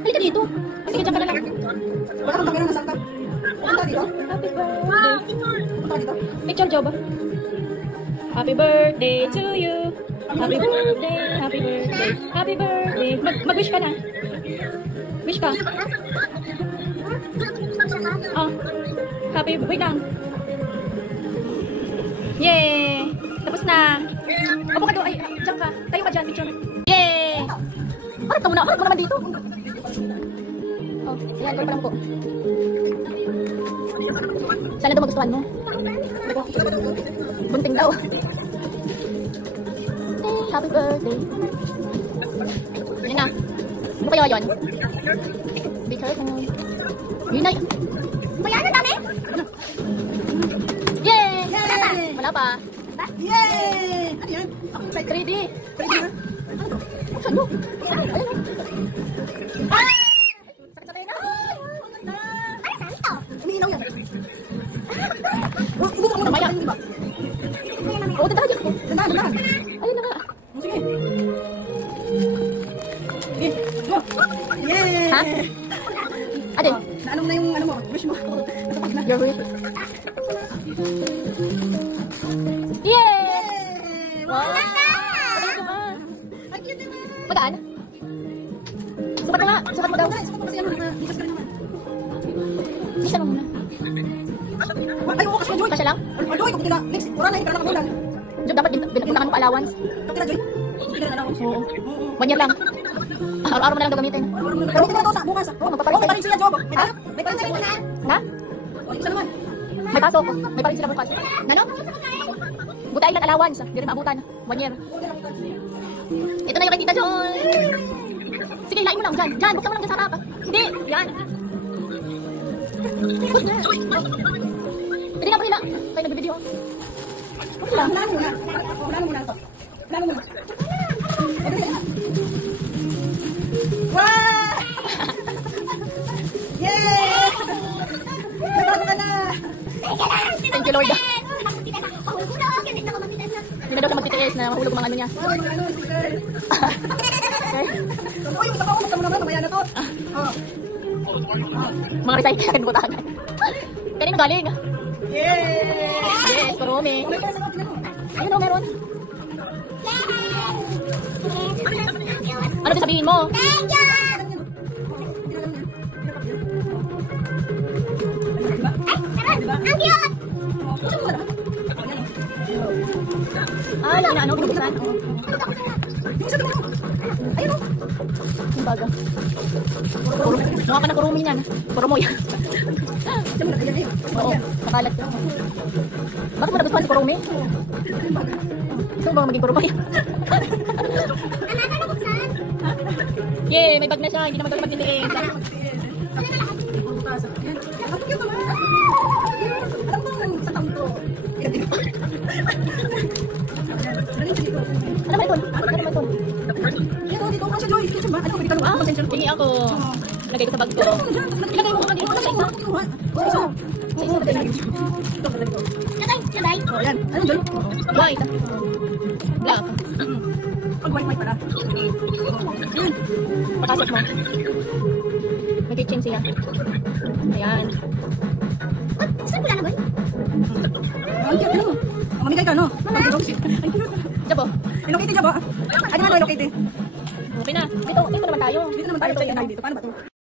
Halika dito. Sige, dyan ka na lang. Wala kang pagkailan na saan ka? Punta dito? Happy birthday. Punta dito? Picture, Joe ba? Happy birthday to you. Happy birthday, happy birthday, happy birthday. Mag-wish ka na. Wish ka. Oh. Wait lang. Yay! Tapos na. Opo ka doon. Ay, dyan ka. Tayo ka dyan, picture. Yay! Harap ka muna. Harap mo naman dito. Oh, ayan. Gawin pa lang po. Sana daw magustuhan mo. Bunting daw. Happy birthday. Yun na. Ano kaya yun? Be careful. Yun na. Kaya ano dami? Yay! Wala pa. Yay! Ano yan? 3D. 3D na? Saan mo? Ayun o. Sakit-sakit na. Ano saan ito? Umiinaw yan. Ibuka mo na Mamaya. di ba? Oo, dadahan. Dandahan. Ayun na nga. Sige. Sige. Go. Yay! Ha? Ate. Naanong na yung ano mo? Wish mo. Natapos na. Your wish. Yay! Wow! Patayin ko nga. Ang cute naman. Magaan? Sukat mo nga. Sukat mo daw. Sukat mo kasi ano, likas ka rin naman. Bisa mo muna. Ay, oo, kasi Joy. Kasya lang? Ay, Joy, kung tila. Next, wala na, hindi ka na makamulan. Job, dapat pinapuntahan mo pa allowance. Kung tila, Joy. Hindi ka na allowance. Oo. 1 year lang. Araw-araw mo na lang gagamitin. Gamitin mo na ito sa bukas. Oo, magpapalit. Oo, may parin sila, Job. Ha? May parin sila bukas. Na? O, isa naman. May pasok. May pa rin sila bukas. Nano? Butayin lang allowance. Hindi rin maabutan. 1 year. Ito na yung kay Tita Joy. Sige, ilain mo lang dyan. Dyan, buksan mo lang dyan sa harap. Hindi. Yan. Push na. Pwede nga pala. Tayo nagbibideo. Okay lang. Unahan mo muna. Unahan mo muna ito. Unahan mo muna. Wow! Yay! Nagbago ka na! Thank you, Lord. Hindi na daw siya mag-TTS na mahulog mga ano niya. Wow, ano, sticker. Uy, basta ako, basta mo naman, mamaya na to. Oh. Mga recycle mo tayo. Kanino galing? Yay! Yes, Kurumi. May pera sa kapila mo. Ayun o, meron. Ano din sabihin mo? Thank you! Ang cute! Ah, lang na ano, binubusan. Yung isa naman. Ayun o. Yung baga. Mukha ka na Kurumi niyan. Puro mo yan. Oo, nakalat ka. Bakit mo nagustuhan si Kurumi? Gusto mo ba maging Kurumi? Yay, may bag na siya. Hindi naman daw mag-TTS. Alam mo lang sa taon to. Ano ba ito? Ano ba ito? Dito, kasi Joy, kasi ba? Ano, pwede ka luwa? Hingi ako. Lagay ko sa bag ko. Ilagay mo ka dito sa isa. Sabay. Oh, yan. Ano, Joy? White. Black. Pag white pala. Pakasok mo. May kitchen siya. Ayan. Saan pula na ba? Ang cute, ano? Mamigay ka, no? Jabo. Hello Kitty, Jabo. Ay, naman, Hello Kitty. Okay na. Dito naman tayo. Dito naman tayo sa inay dito. Paano ba to?